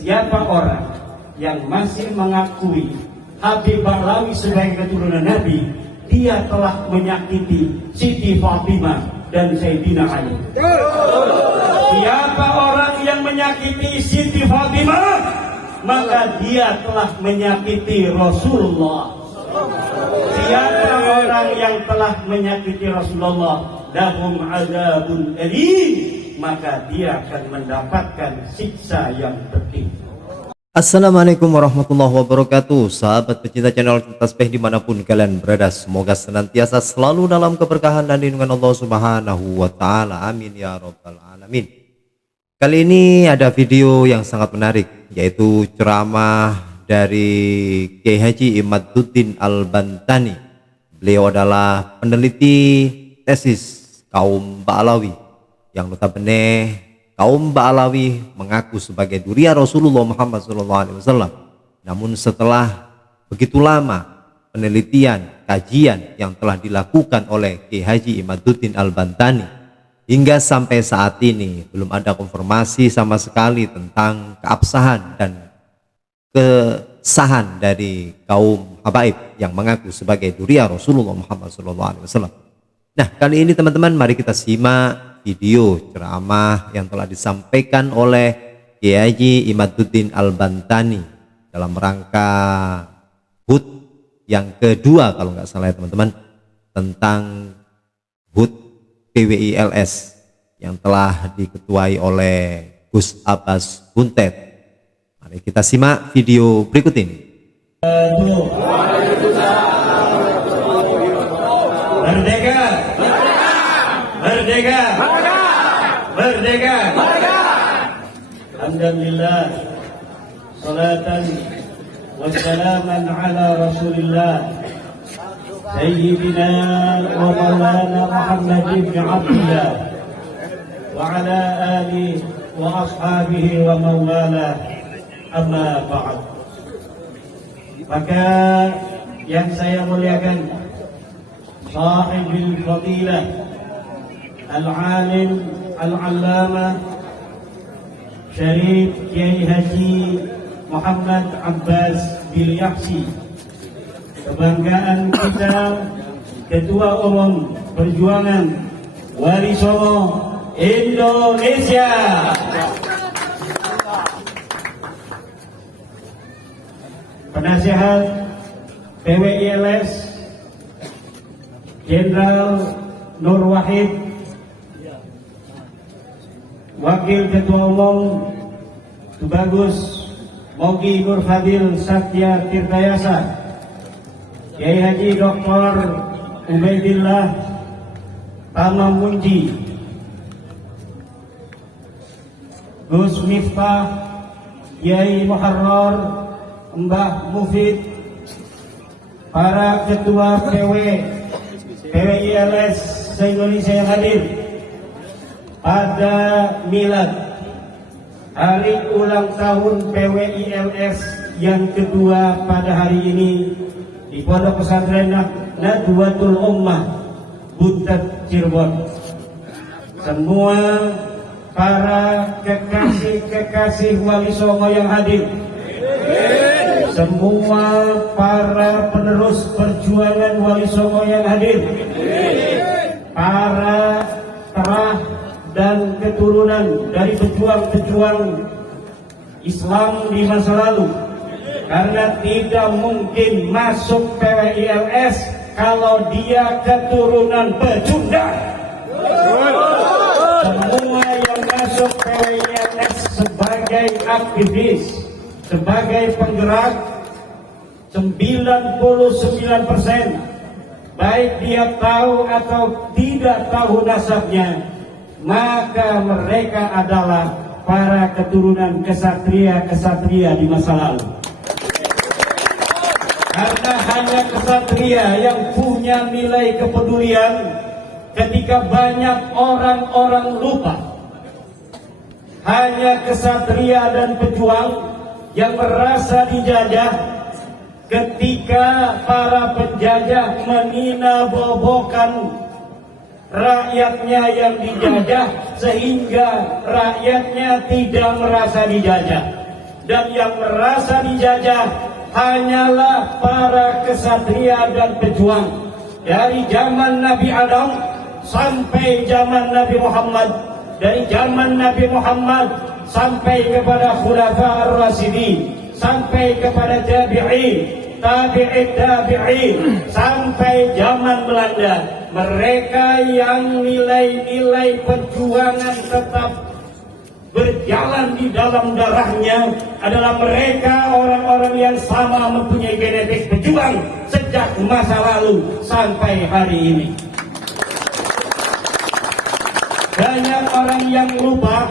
siapa orang yang masih mengakui Habib Ba'lawi sebagai keturunan Nabi, dia telah menyakiti Siti Fatimah dan Sayyidina Ali. Siapa orang yang menyakiti Siti Fatimah, maka dia telah menyakiti Rasulullah. Siapa orang yang telah menyakiti Rasulullah, lahum azabun alim, maka dia akan mendapatkan siksa yang pedih. Assalamualaikum warahmatullahi wabarakatuh. Sahabat pecinta channel Tasbih dimanapun kalian berada, semoga senantiasa selalu dalam keberkahan dan lindungan Allah Subhanahu wa ta'ala. Amin ya rabbal alamin. Kali ini ada video yang sangat menarik, yaitu ceramah dari Kiai Haji Imaduddin Al-Bantani. Beliau adalah peneliti tesis kaum Ba'lawi yang notabene kaum Ba'lawi mengaku sebagai duriya Rasulullah Muhammad SAW. Namun setelah begitu lama penelitian, kajian yang telah dilakukan oleh Kiai Haji Imaduddin Al-Bantani, hingga sampai saat ini belum ada konfirmasi sama sekali tentang keabsahan dan kesahan dari kaum habaib yang mengaku sebagai duriya Rasulullah Muhammad SAW. Nah, kali ini teman-teman, mari kita simak video ceramah yang telah disampaikan oleh Kiai Haji Imaduddin Al-Bantani dalam rangka HUT yang kedua kalau nggak salah ya teman-teman, tentang HUT PWILS yang telah diketuai oleh Gus Abbas Buntet. Mari kita simak video berikut ini. Merdeka, merdeka, merdeka, merdeka. Alhamdulillah, salatan wassalaman ala Rasulillah Sayyidina wa maulana Muhammad ibn Abdullah wa ala alihi wa ashabihi wa maulana, amma ba'd. Maka yang saya muliakan, sahibul fadilah Al-Alim Al-Allama Syarif Kiai Haji Muhammad Abbas Bilyahsi, kebanggaan kita, Ketua Umum Perjuangan Wali Songo Indonesia. Penasihat PWILS Jenderal Nur Wahid, Wakil Ketua Umum Tubagus Mogi Nur Fadil Satya Tirtayasa, Kiai Haji Dr. Ubaidillah Tamam Munji, Gus Miftah, Kiai Muharrar, Mbah Mufid, para Ketua PWILS se-Indonesia yang hadir pada milad hari ulang tahun PWILS yang kedua pada hari ini di Pondok Pesantren Nadwatul Ummah Buntet Cirebon. Semua para kekasih-kekasih Wali Songo yang hadir, semua para penerus perjuangan Wali Songo yang hadir, para terah dan keturunan dari pejuang-pejuang Islam di masa lalu, karena tidak mungkin masuk PWILS kalau dia keturunan pecundang. Semua yang masuk PWILS sebagai aktivis, sebagai penggerak, 99%, baik dia tahu atau tidak tahu nasabnya, maka mereka adalah para keturunan kesatria-kesatria di masa lalu. Karena hanya kesatria yang punya nilai kepedulian ketika banyak orang-orang lupa. Hanya kesatria dan pejuang yang merasa dijajah ketika para penjajah meninabobokan rakyatnya yang dijajah, sehingga rakyatnya tidak merasa dijajah. dan yang merasa dijajah hanyalah para kesatria dan pejuang dari zaman Nabi Adam sampai zaman Nabi Muhammad, dari zaman Nabi Muhammad sampai kepada Khulafa ar-Rasyidin, sampai kepada tabi'in, tabi'in, sampai zaman Belanda. Mereka yang nilai-nilai perjuangan tetap berjalan di dalam darahnya adalah mereka orang-orang yang sama mempunyai genetik pejuang sejak masa lalu sampai hari ini. Banyak orang yang lupa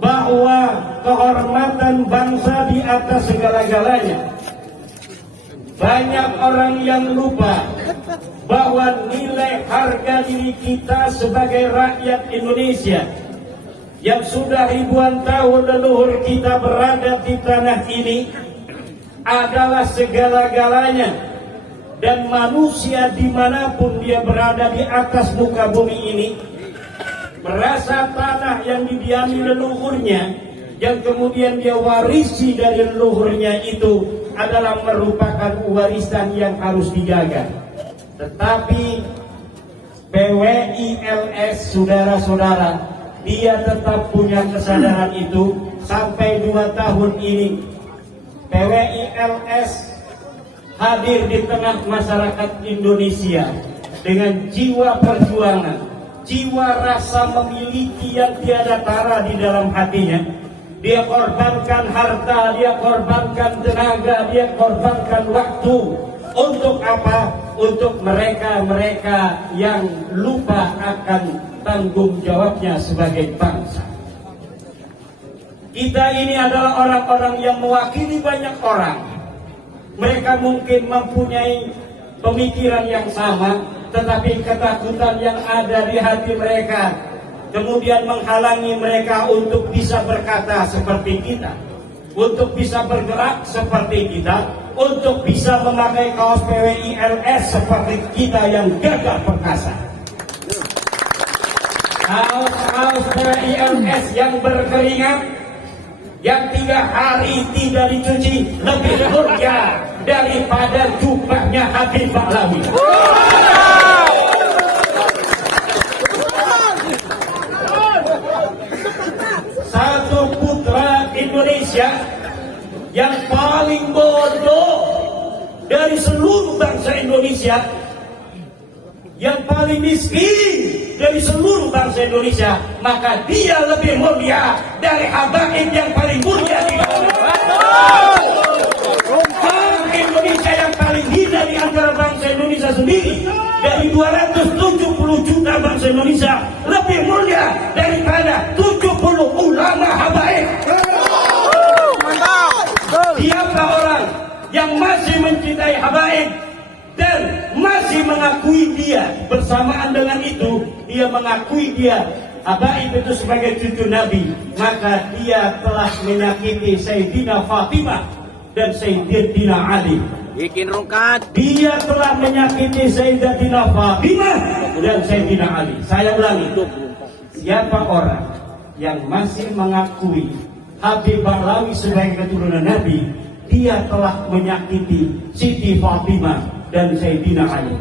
bahwa kehormatan bangsa di atas segala-galanya. Banyak orang yang lupa bahwa nilai harga diri kita sebagai rakyat Indonesia yang sudah ribuan tahun leluhur kita berada di tanah ini adalah segala-galanya, dan manusia dimanapun dia berada di atas muka bumi ini merasa tanah yang didiami leluhurnya, yang kemudian dia warisi dari leluhurnya itu adalah merupakan warisan yang harus dijaga. Tetapi PWILS, saudara-saudara, dia tetap punya kesadaran itu. Sampai 2 tahun ini PWILS hadir di tengah masyarakat Indonesia dengan jiwa perjuangan, jiwa rasa memiliki yang tiada tara di dalam hatinya. Dia korbankan harta, dia korbankan tenaga, dia korbankan waktu. Untuk apa? Untuk mereka-mereka yang lupa akan tanggung jawabnya sebagai bangsa. Kita ini adalah orang-orang yang mewakili banyak orang. Mereka mungkin mempunyai pemikiran yang sama, tetapi ketakutan yang ada di hati mereka kemudian menghalangi mereka untuk bisa berkata seperti kita, untuk bisa bergerak seperti kita, untuk bisa memakai kaos PWILS seperti kita yang gagah perkasa. Kaos PWILS yang berkeringat, yang 3 hari tidak dicuci, lebih mulia daripada jubahnya Habib Bahlawi. Satu putra Indonesia yang paling bodoh dari seluruh bangsa Indonesia, yang paling miskin dari seluruh bangsa Indonesia, maka dia lebih mulia dari habaib yang paling mulia di dunia. Bangsa Indonesia yang paling hina di antara bangsa Indonesia sendiri, dari 270 juta bangsa Indonesia, lebih mulia daripada 70 ulama habaib. Siapa orang yang masih mencintai habaib dan masih mengakui dia, bersamaan dengan itu dia mengakui dia habaib itu sebagai cucu Nabi, maka dia telah menyakiti Sayyidina Fatimah dan Sayyidina Ali. Bikin rungkat. Dia telah menyakiti Sayyidina Fatimah dan Sayyidina Ali. Saya ulangi, siapa orang yang masih mengakui Habib Bahlawi sebagai keturunan Nabi, dia telah menyakiti Siti Fatimah dan Sayyidina Ali.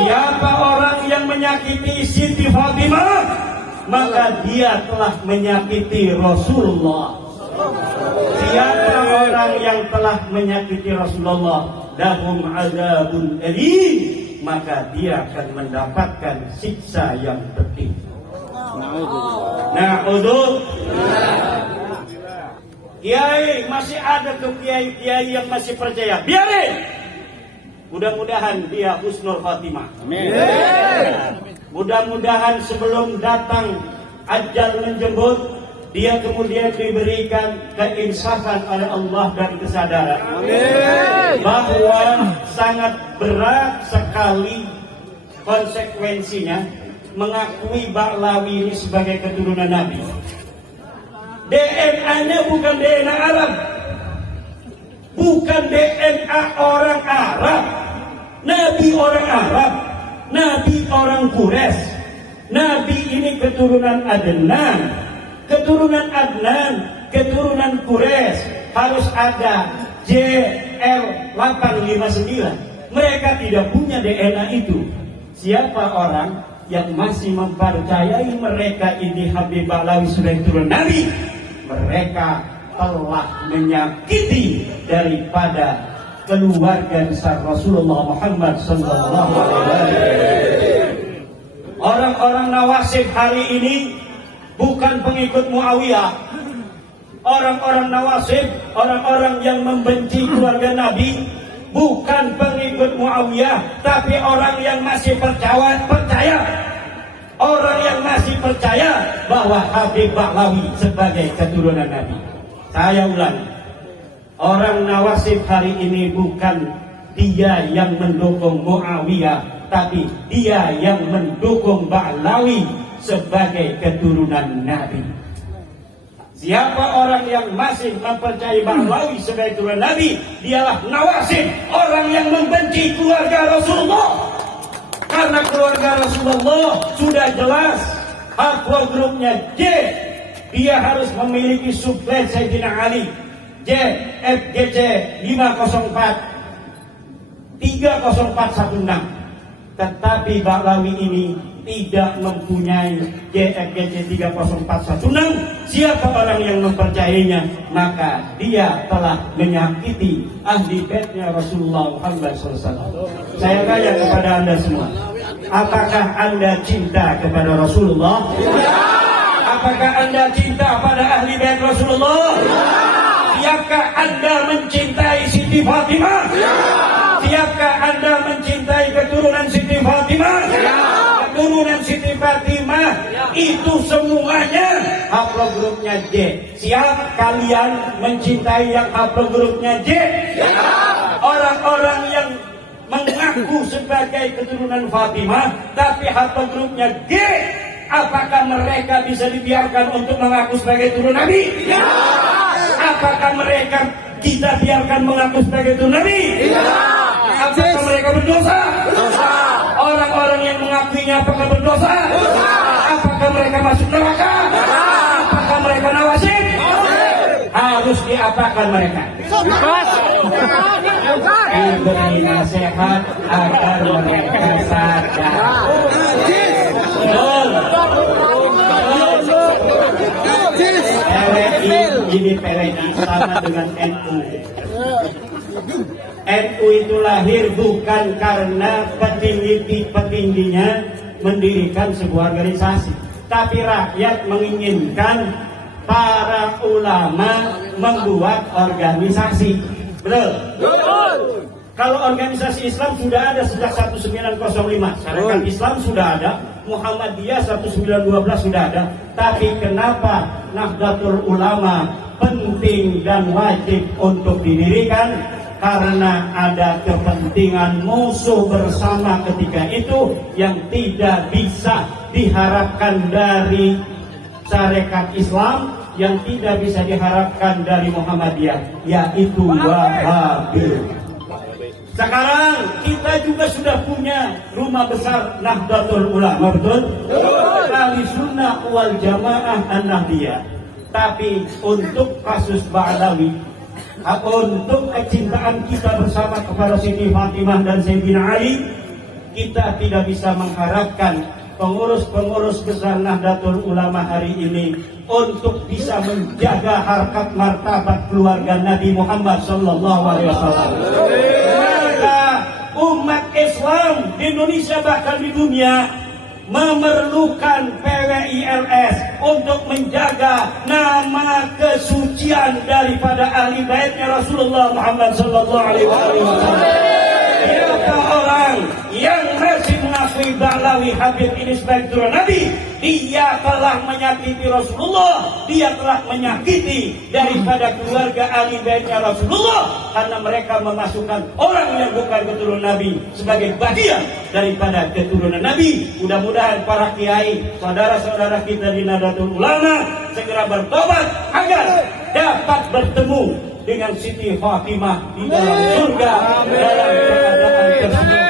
Siapa orang yang menyakiti Siti Fatimah, maka dia telah menyakiti Rasulullah. Siapa orang yang telah menyakiti Rasulullah, lahum azabun alim, maka dia akan mendapatkan siksa yang pedih. Kiai, masih ada kiai yang masih percaya, biarin. Mudah-mudahan dia husnul khatimah. Mudah-mudahan sebelum datang ajal menjemput, dia kemudian diberikan keinsafan oleh Allah dan kesadaran bahwa sangat berat sekali konsekuensinya mengakui Bahlawi ini sebagai keturunan Nabi. DNA-nya bukan DNA Arab, bukan DNA orang Arab. Nabi orang Arab, Nabi orang Quraisy. Nabi ini keturunan Adnan, keturunan Adnan, keturunan Quraisy harus ada JR859. Mereka tidak punya DNA itu. Siapa orang yang masih mempercayai mereka ini Habib Ba'lawi sebagai keturunan Nabi? Mereka telah menyakiti daripada keluarga besar Rasulullah Muhammad sallallahu alaihi wasallam. Orang-orang Nawasib hari ini bukan pengikut Muawiyah. Orang-orang Nawasib, orang-orang yang membenci keluarga Nabi, bukan pengikut Muawiyah, tapi orang yang masih percaya. Orang yang masih percaya bahwa Habib Ba'lawi sebagai keturunan Nabi. Saya ulangi, orang Nawasib hari ini bukan dia yang mendukung Muawiyah, tapi dia yang mendukung Ba'lawi sebagai keturunan Nabi. Siapa orang yang masih mempercayai Ba'lawi sebagai keturunan Nabi, dialah Nawasib, orang yang membenci keluarga Rasulullah. Karena keluarga Rasulullah sudah jelas haplogrupnya J, dia harus memiliki sublet Sayyidina Ali, J FGC 504 30416. Tetapi Ba'lawi ini tidak mempunyai JFGC 30416. Siapa orang yang mempercayainya, maka dia telah menyakiti ahli baitnya Rasulullah Muhammad SAW. Saya tanya kepada anda semua, apakah anda cinta kepada Rasulullah? Apakah anda cinta pada ahli bait Rasulullah? Siapkah anda mencintai Siti Fatimah? Siapkah anda mencintai keturunan Siti Fatimah? Keturunan Siti Fatimah itu semuanya haplogrupnya J. Siap kalian mencintai yang haplogrupnya J? Orang-orang yang mengaku sebagai keturunan Fatimah tapi haplogrupnya G, apakah mereka bisa dibiarkan untuk mengaku sebagai keturunan Nabi? Apakah mereka kita biarkan mengaku sebagai keturunan Nabi? Apakah mereka berdosa? Orang-orang yang mengakuinya apakah berdosa? Apakah mereka masuk neraka? Apakah mereka Nawasib? Harus diapakan mereka? Diberi nasihat agar mereka sadar. PRI ini PRI sama dengan NU. NU itu lahir bukan karena petinggi-petingginya mendirikan sebuah organisasi, tapi rakyat menginginkan para ulama membuat organisasi. Betul? Kalau organisasi Islam sudah ada sejak 1905, Syarikat Islam sudah ada, Muhammadiyah 1912 sudah ada. Tapi kenapa Nahdlatul Ulama penting dan wajib untuk didirikan? Karena ada kepentingan musuh bersama ketika itu yang tidak bisa diharapkan dari Syarikat Islam, yang tidak bisa diharapkan dari Muhammadiyah, yaitu Wahabi. Sekarang kita juga sudah punya rumah besar Nahdlatul Ulama, betul? Ahlussunnah wal Jamaah An-Nahdliyah. Tapi untuk kasus Ba'lawi, untuk kecintaan kita bersama kepada Siti Fatimah dan Sayyidina Ali, kita tidak bisa mengharapkan pengurus-pengurus besar Nahdlatul Ulama hari ini untuk bisa menjaga harkat martabat keluarga Nabi Muhammad SAW. Umat Islam di Indonesia bahkan di dunia memerlukan PWILS untuk menjaga nama kesucian daripada ahli baitnya Rasulullah Muhammad SAW. Siapa orang yang masih mengakui Ba'lawi Habib ini sebagai keturunan Nabi, dia telah menyakiti Rasulullah, dia telah menyakiti daripada keluarga ahli baitnya Rasulullah, karena mereka memasukkan orang yang bukan keturunan Nabi sebagai bagian daripada keturunan Nabi. Mudah-mudahan para kiai, saudara-saudara kita di Nahdlatul Ulama segera bertobat agar dapat bertemu dengan Siti Fatimah di dalam surga dalam keadaan tersebut.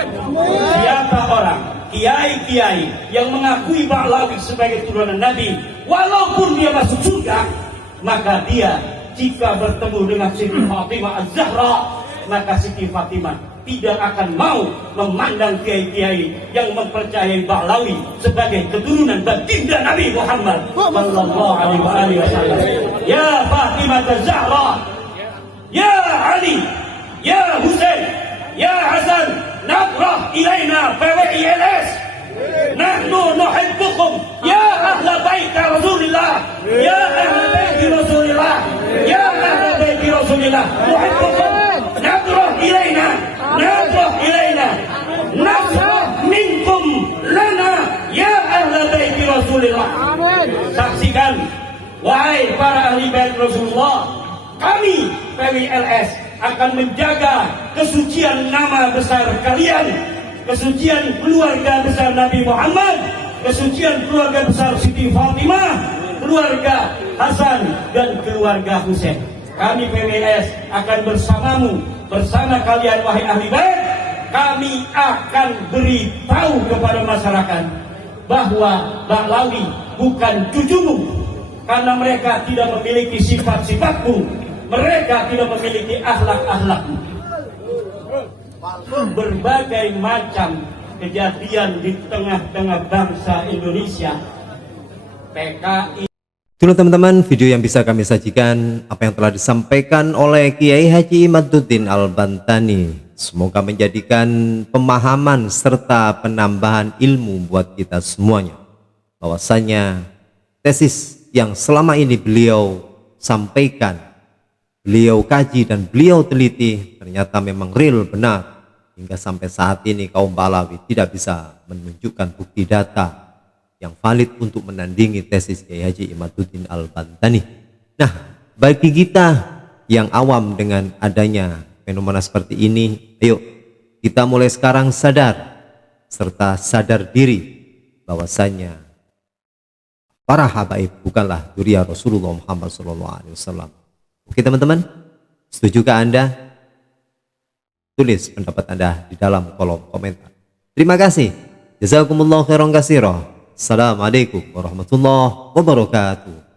Siapa orang kiai-kiai yang mengakui Ba'lawi sebagai keturunan Nabi, walaupun dia masuk surga, maka dia jika bertemu dengan Siti Fatimah Az-Zahra, maka Siti Fatimah tidak akan mau memandang kiai-kiai yang mempercayai Ba'lawi sebagai keturunan baginda Nabi Muhammad sallallahu alaihi wasallam. Ya Fatimah Az-Zahra, ya Ali, ya Husain, ya Hasan, nabrah ilaina PWILS, nahnu nuhibbukum ya ahla bait Rasulillah, ya ahla bait Rasulillah, ya ahla bait Rasulillah, nuhibbukum, nabrah ilaina, nabrah ilaina, nasrah minkum lana ya ahla bait Rasulillah. Saksikan, wahai para ahli bait Rasulullah, kami PWLS akan menjaga kesucian nama besar kalian, kesucian keluarga besar Nabi Muhammad, kesucian keluarga besar Siti Fatimah, keluarga Hasan dan keluarga Husain. Kami PWS akan bersamamu, bersama kalian wahai ahli bait. Kami akan beritahu kepada masyarakat bahwa Ba'lawi bukan cucumu, karena mereka tidak memiliki sifat-sifatmu, mereka tidak memiliki akhlak-akhlakmu. Berbagai macam kejadian di tengah-tengah bangsa Indonesia. PKI. Itulah teman-teman video yang bisa kami sajikan, apa yang telah disampaikan oleh Kiai Haji Imaduddin Al-Bantani. Semoga menjadikan pemahaman serta penambahan ilmu buat kita semuanya, bahwasanya tesis yang selama ini beliau sampaikan, beliau kaji dan beliau teliti, ternyata memang real, benar. Hingga sampai saat ini kaum Ba'lawi tidak bisa menunjukkan bukti data yang valid untuk menandingi tesis Kiai Haji Imaduddin Al-Bantani. Nah, bagi kita yang awam dengan adanya fenomena seperti ini, ayo kita mulai sekarang sadar serta sadar diri bahwasanya para habaib bukanlah dzurriyyah Rasulullah Muhammad SAW. Oke teman-teman, setujukah Anda? Tulis pendapat Anda di dalam kolom komentar. Terima kasih. Jazakumullah khairan katsira. Assalamualaikum warahmatullahi wabarakatuh.